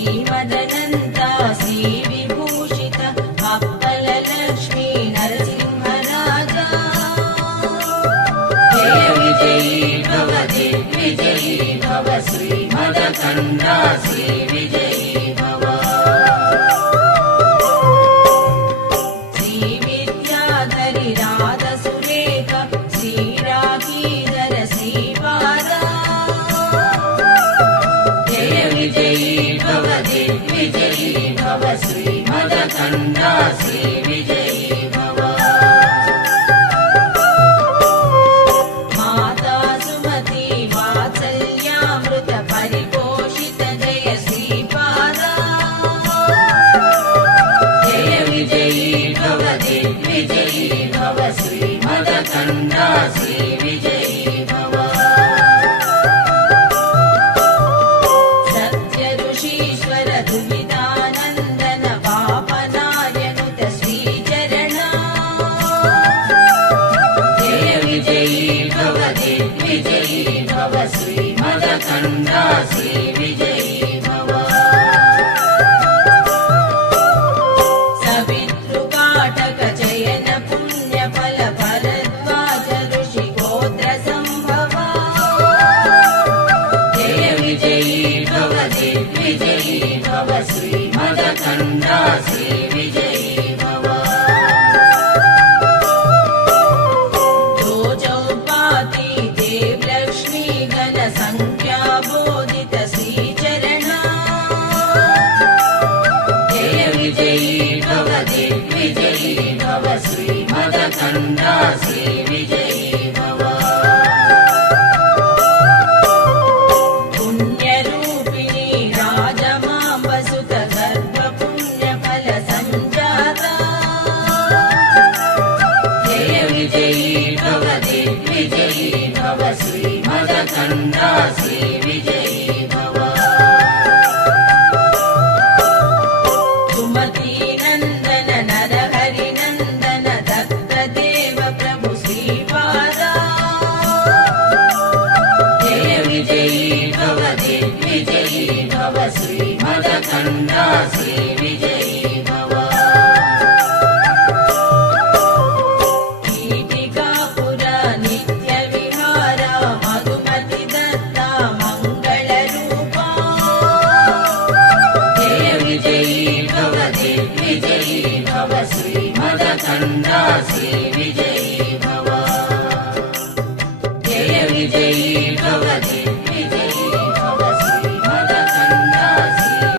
ಶ್ರೀಮದನಂತ ಶ್ರೀ ವಿಭೂಷಿತ ಅಪ್ಪಲ ಲಕ್ಷ್ಮೀ ನರಸಿಂಹರಾಜ ಜಯ ವಿಜಯೀ ಭವ ದಿಗ್ವಿಜಯೀ ಭವ ಶ್ರೀಮದಕಂದ ಶ್ರೀ ವಿಜಯೀ ಭವ ಶ್ರೀ ವಿದ್ಯಾಧರಿ ರಾಧ ಸುರೇಖ ಶ್ರೀರಾಗೀಧರ ಶ್ರೀಪಾದ ಜಯ ವಿಜಯೀ ಭವ ದಿಗ್ವಿಜಯೀ ಭವ ಶ್ರೀಮದಕಂದ ಶ್ರೀ ವಿಜಯೀ ಭವ ಮಾತಾ ಸುಮತಿ ವಾತ್ಸಲ್ಯಾಮೃತ ಪರಿಪೋಷಿತ ಜಯ ಶ್ರೀಪಾದ ಜಯ ವಿಜಯೀ ಭವ ದಿಗ್ವಿಜಯೀ ಭವ ಶ್ರೀಮದಕಂದ ಶ್ರೀ ವಿಜಯೀ ಭವ ಸತ್ಯ ಋಷೀಶ್ವರ ದುವಿಧಾನಂದನ ಪಾಪನಾರ್ಯನುತ ಶ್ರೀಚರಣ ಜಯ ವಿಜಯೀ ಭವ ದಿಗ್ವಿಜಯೀ ಭವ ಶ್ರೀಮದಕಂದ ಶ್ರೀ ವಿಜಯೀ ಭವ ಸವಿತೃಕಾಟಕ ಜಯನ ಪುಣ್ಯ ಫಲ ಭರದ್ವಾಜ ಋಷಿ ಗೋತ್ರ ಸಂಭವ ಜಯ ವಿಜಯೀ ಭವ ದಿಗ್ವಿಜಯೀ ಭವ ಶ್ರೀಮದಕಂದ ಶ್ರೀ ವಿಜಯೀ ಭವ ಜೋಜೌಪಾತಿ ದೇವಲಕ್ಷ್ಮೀ ಗಣ ಸಂಖ್ಯಾ ಬೋಧಿತ ಶ್ರೀಚರಣ ಜಯ ವಿಜಯೀ ಭವ ದಿಗ್ವಿಜಯೀ ಭವ ಶ್ರೀಮದಕಂದ ಶ್ರೀ ವಿಜಯೀ ಭವ ಪುಣ್ಯರೂಪಿಣಿ ರಾಜಮಾಂಬಸುತ ಗರ್ಭ ಪುಣ್ಯ ಫಲ ಸಂಜಾತ ಜಯ ವಿಜಯೀ ಭವ ದಿಗ್ವಿಜಯೀ ಭವ ಶ್ರೀಮದಕಂದ ಶ್ರೀ ವಿಜಯೀ ಭವ ಸುಮತಿ ನಂದನ ನರಹರಿ ನಂದನ ದತ್ತ ದೇವ ಪ್ರಭು ಶ್ರೀಪಾದ ಜಯ ವಿಜಯೀ ಭವ ದಿಗ್ವಿಜಯೀ ಭವ ಶ್ರೀಮದಕಂದ ಶ್ರೀ